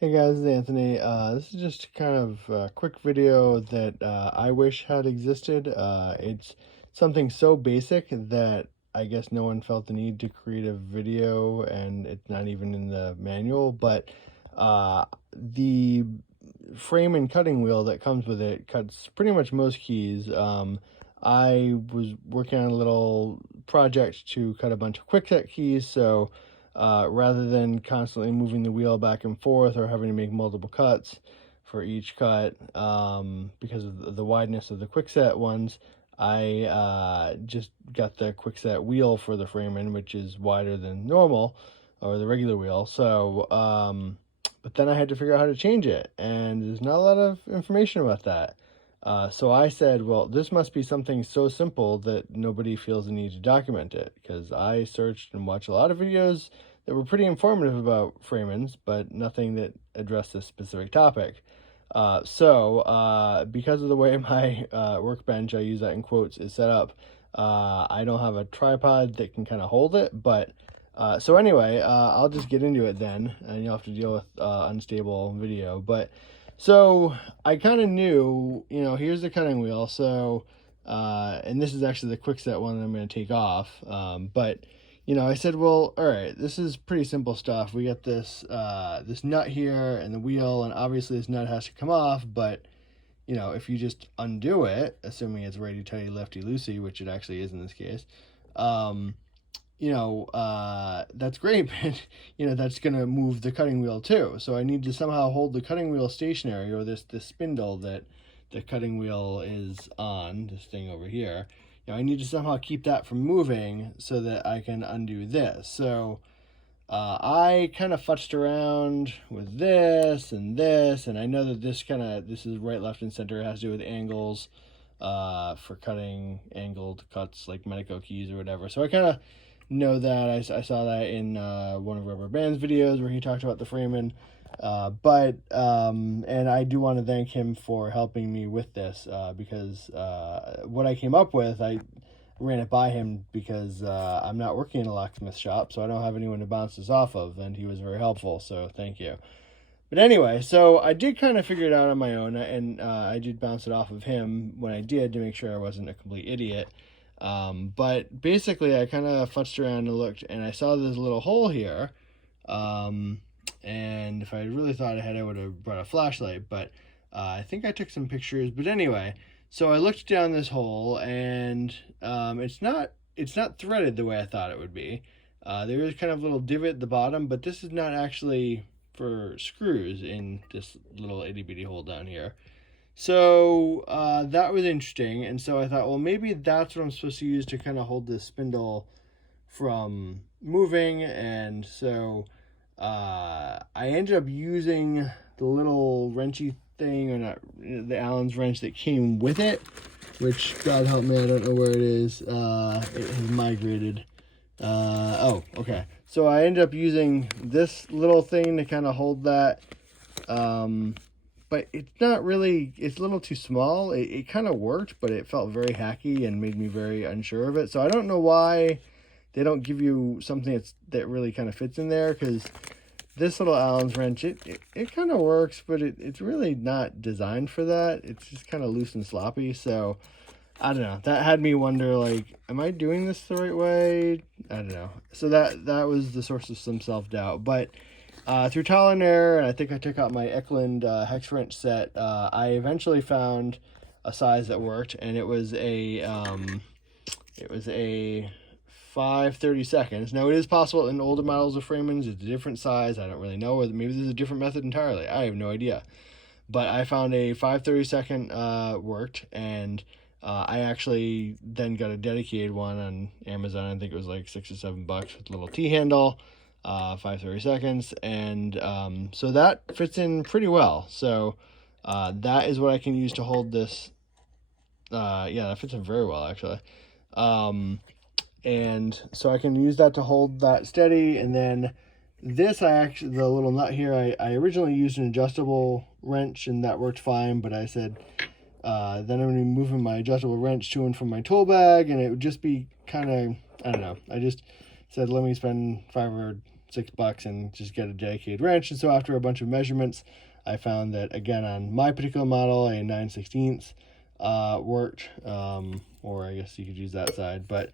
Hey guys, it's Anthony. This is just kind of a quick video that I wish had existed. It's something so basic that I guess no one felt the need to create a video, and it's not even in the manual. But the frame and cutting wheel that comes with it cuts pretty much most keys. I was working on a little project to cut a bunch of Kwikset keys, so rather than constantly moving the wheel back and forth or having to make multiple cuts for each cut, because of the wideness of the Kwikset ones, I just got the Kwikset wheel for the Framon, which is wider than normal or the regular wheel. So, but then I had to figure out how to change it, and there's not a lot of information about that. So I said, well, this must be something so simple that nobody feels the need to document it, because I searched and watched a lot of videos that were pretty informative about Framons, but nothing that addressed this specific topic. Because of the way my workbench, I use that in quotes, is set up, I don't have a tripod that can kind of hold it, but I'll just get into it then, and you'll have to deal with unstable video. But so I kind of knew, here's the cutting wheel. So, and this is actually the Kwikset one that I'm going to take off. I said, well, all right, this is pretty simple stuff. We got this this nut here and the wheel, and obviously this nut has to come off. But if you just undo it, assuming it's righty-tighty, lefty-loosey, which it actually is in this case, that's great, but that's gonna move the cutting wheel too. So I need to somehow hold the cutting wheel stationary, or this spindle that the cutting wheel is on, this thing over here. I need to somehow keep that from moving so that I can undo this. So I kind of futzed around with this, and I know that this is right, left, and center. It has to do with angles for cutting angled cuts like Medico keys or whatever. So I kind of know that. I saw that in one of Rubber Band's videos where he talked about the Framon. And I do want to thank him for helping me with this, because what I came up with, I ran it by him because I'm not working in a locksmith shop, so I don't have anyone to bounce this off of, and he was very helpful, so thank you. But anyway, so I did kind of figure it out on my own, and I did bounce it off of him when I did to make sure I wasn't a complete idiot. But basically, I kind of futzed around and looked, and I saw this little hole here. And if I really thought ahead, I would have brought a flashlight, but I think I took some pictures. But anyway, so I looked down this hole, and it's not threaded the way I thought it would be. There is kind of a little divot at the bottom, but this is not actually for screws in this little itty bitty hole down here. So that was interesting, and so I thought, well, maybe that's what I'm supposed to use to kind of hold this spindle from moving. And so I ended up using the little wrenchy thing, or not, the Allen's wrench that came with it, which, God help me, I don't know where it is. It has migrated. Oh, okay. So I ended up using this little thing to kind of hold that. But it's not really, it's a little too small. It kind of worked, but it felt very hacky and made me very unsure of it. So I don't know why they don't give you something that really kind of fits in there, because this little Allen's wrench, it kind of works, but it's really not designed for that. It's just kind of loose and sloppy. So I don't know. That had me wonder, like, am I doing this the right way? I don't know. So that was the source of some self-doubt. But through trial and error, and I think I took out my Eklund hex wrench set, I eventually found a size that worked, and it was a 5/32. Now, it is possible in older models of Framons it's a different size. I don't really know, or maybe there's a different method entirely. I have no idea. But I found a 5/32 worked, and I actually then got a dedicated one on Amazon. I think it was like $6 or $7 with a little T-handle, 5/32, and so that fits in pretty well. So that is what I can use to hold this. Yeah, that fits in very well, actually. And so I can use that to hold that steady. And then this, the little nut here, I originally used an adjustable wrench, and that worked fine, but I said, then I'm going to be moving my adjustable wrench to and from my tool bag, and it would just be kind of, I don't know. I just said, let me spend $5 or $6 and just get a dedicated wrench. And so after a bunch of measurements, I found that, again, on my particular model, a 9/16 worked, or I guess you could use that side. But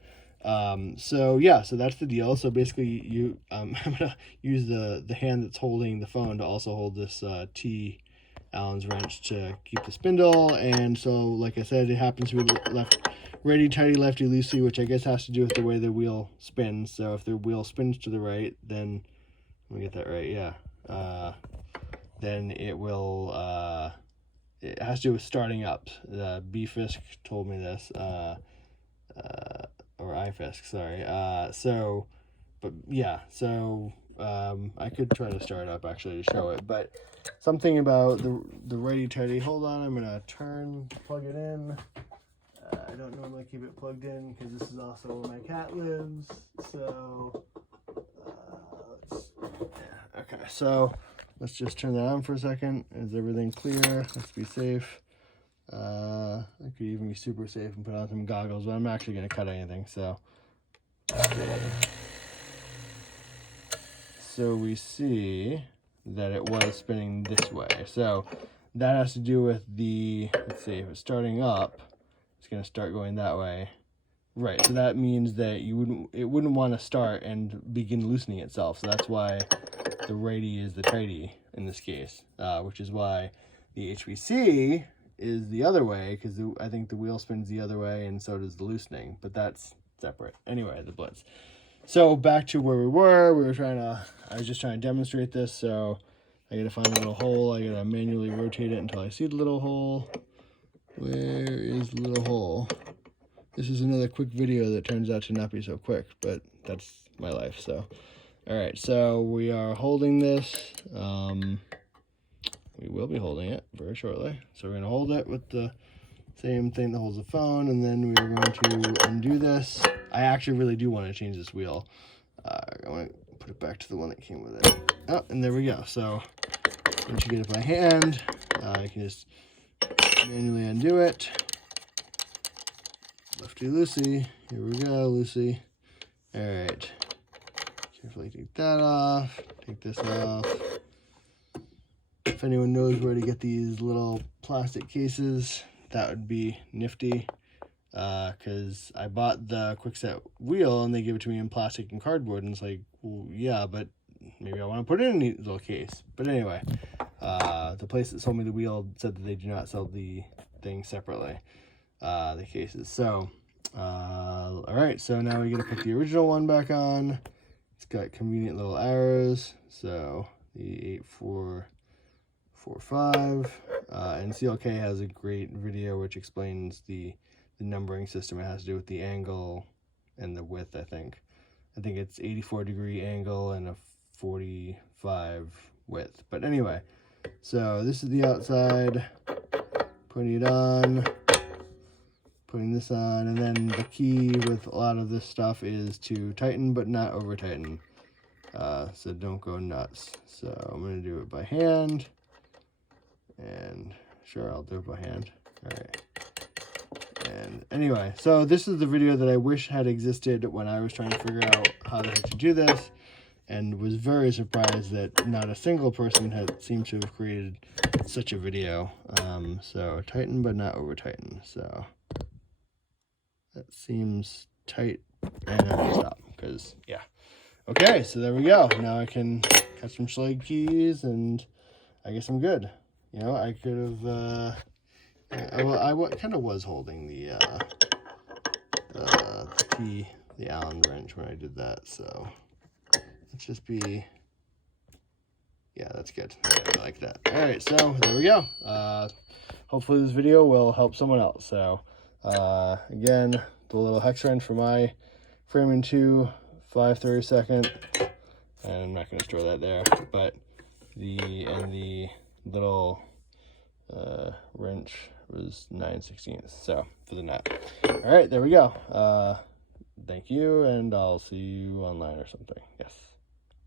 so yeah, so that's the deal. So basically, you I'm gonna use the hand that's holding the phone to also hold this T Allen's wrench to keep the spindle. And so, like I said, it happens to be left righty tighty, lefty loosey, which I guess has to do with the way the wheel spins. So if the wheel spins to the right, then let me get that right, yeah. Then it will, it has to do with starting up. B-Fisk told me this, or I-Fisk, sorry. So, but yeah, so I could try to start up actually to show it, but something about the righty-tighty. Hold on, I'm gonna plug it in. I don't normally keep it plugged in because this is also where my cat lives. So, okay, so let's just turn that on for a second. Is everything clear? Let's be safe. I could even be super safe and put on some goggles, but I'm not actually going to cut anything. So, so we see that it was spinning this way. So that has to do with the, let's see, if it's starting up, it's going to start going that way. Right, so that means that it wouldn't want to start and begin loosening itself. So that's why the righty is the tighty in this case, which is why the HVC is the other way, because I think the wheel spins the other way and so does the loosening, but that's separate. Anyway, the blitz. So back to where we were, I was just trying to demonstrate this, so I gotta find a little hole. I gotta manually rotate it until I see the little hole. Where is the little hole? This is another quick video that turns out to not be so quick, but that's my life, so. All right, so we are holding this. We will be holding it very shortly. So we're gonna hold it with the same thing that holds the phone, and then we are going to undo this. I actually really do want to change this wheel. I want to put it back to the one that came with it. Oh, and there we go. So once you get it by hand, you can just manually undo it. Lefty loosey. Here we go, loosey. All right. Carefully take that off. Take this off. If anyone knows where to get these little plastic cases, that would be nifty. Because I bought the Kwikset wheel and they give it to me in plastic and cardboard, and it's like, well, yeah, but maybe I want to put it in a neat little case. But anyway, the place that sold me the wheel said that they do not sell the thing separately, the cases. So, all right, so now we got to put the original one back on. It's got convenient little arrows, so the 8445, and CLK has a great video which explains the numbering system. It has to do with the angle and the width, I think. It's 84-degree angle and a 45 width. But anyway, so this is the outside, putting it on, putting this on, and then the key with a lot of this stuff is to tighten but not over tighten. So don't go nuts. So I'm going to do it by hand, and sure, I'll do it by hand. All right. And anyway, so this is the video that I wish had existed when I was trying to figure out how the heck to do this, and was very surprised that not a single person had seemed to have created such a video. So tighten but not over tighten. So that seems tight, and I'm gonna stop because yeah. Okay, so there we go. Now I can cut some Schlage keys, and I guess I'm good. You know, I could have. I kind of was holding the Allen wrench when I did that, so let's just be, yeah, that's good. I like that. All right, so there we go. Hopefully this video will help someone else. So again, the little hex wrench for my Framon 2 5/32, and I'm not going to store that there, but the little wrench was 9/16, so for the nut. All right, there we go. Thank you, and I'll see you online or something. Yes.